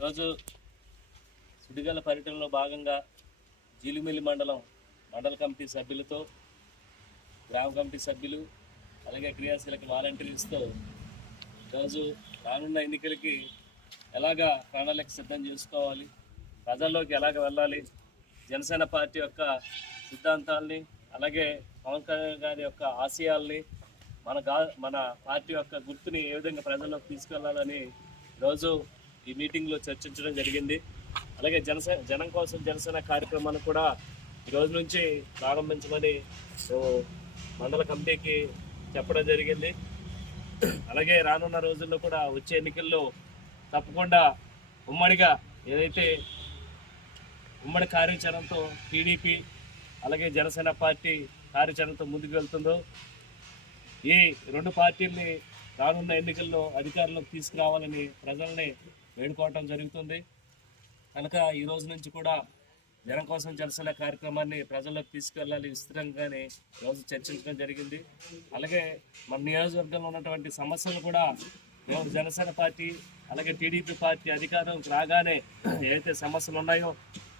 ఈరోజు సుడిగల పర్యటనలో భాగంగా జీలిమిల్లి మండలం మండల కమిటీ సభ్యులతో గ్రామ కమిటీ సభ్యులు అలాగే క్రియాశీలక వాలంటీర్స్తో ఈరోజు రానున్న ఎన్నికలకి ఎలాగా ప్రణాళిక సిద్ధం చేసుకోవాలి ప్రజల్లోకి ఎలాగ వెళ్ళాలి జనసేన పార్టీ యొక్క సిద్ధాంతాల్ని అలాగే పవన్ కళ్యాణ్ గారి యొక్క ఆశయాల్ని మన గా మన పార్టీ యొక్క గుర్తుని ఏ విధంగా ప్రజల్లోకి తీసుకెళ్ళాలని ఈరోజు ఈ మీటింగ్లో చర్చించడం జరిగింది. అలాగే జనసేన జనం కోసం జనసేన కార్యక్రమాన్ని కూడా ఈ రోజు నుంచి ప్రారంభించమని మండల కమిటీకి చెప్పడం జరిగింది. అలాగే రానున్న రోజుల్లో కూడా వచ్చే ఎన్నికల్లో తప్పకుండా ఉమ్మడిగా ఏదైతే ఉమ్మడి కార్యాచరణతో టీడీపీ అలాగే జనసేన పార్టీ కార్యాచరణతో ముందుకు వెళ్తుందో ఈ రెండు పార్టీల్ని రానున్న ఎన్నికల్లో అధికారంలోకి తీసుకురావాలని ప్రజల్ని వేడుకోవటం జరుగుతుంది. కనుక ఈ రోజు నుంచి కూడా జనం కోసం జనసేన కార్యక్రమాన్ని ప్రజల్లోకి తీసుకెళ్ళాలి. విస్తృతంగానే ఈరోజు చర్చించడం జరిగింది. అలాగే మన నియోజకవర్గంలో ఉన్నటువంటి సమస్యలు కూడా మేము జనసేన పార్టీ అలాగే టీడీపీ పార్టీ అధికారంకి రాగానే ఏవైతే సమస్యలు ఉన్నాయో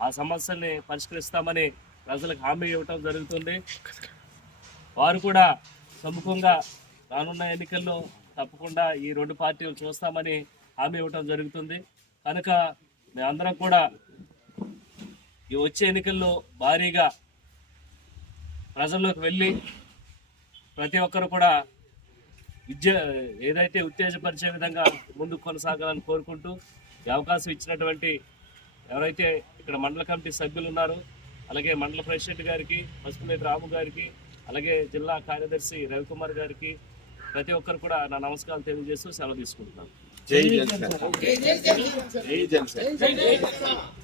ఆ సమస్యల్ని పరిష్కరిస్తామని ప్రజలకు హామీ ఇవ్వటం జరుగుతుంది. వారు కూడా సముఖంగా రానున్న ఎన్నికల్లో తప్పకుండా ఈ రెండు పార్టీలు చూస్తామని హామీ ఇవ్వటం జరుగుతుంది. కనుక మేమందరం కూడా ఈ వచ్చే ఎన్నికల్లో భారీగా ప్రజల్లోకి వెళ్ళి ప్రతి ఒక్కరు కూడా విద్య ఏదైతే ఉత్తేజపరిచే విధంగా ముందుకు కొనసాగాలని కోరుకుంటూ ఈ అవకాశం ఇచ్చినటువంటి ఎవరైతే ఇక్కడ మండల కమిటీ సభ్యులు ఉన్నారో అలాగే మండల ప్రెసిడెంట్ గారికి పసుపులేటి రాము గారికి అలాగే జిల్లా కార్యదర్శి రవికుమార్ గారికి ప్రతి ఒక్కరు కూడా నా నమస్కారాలు తెలియజేస్తూ సెలవు తీసుకుంటున్నాను. జై జనసేన జై జనసేన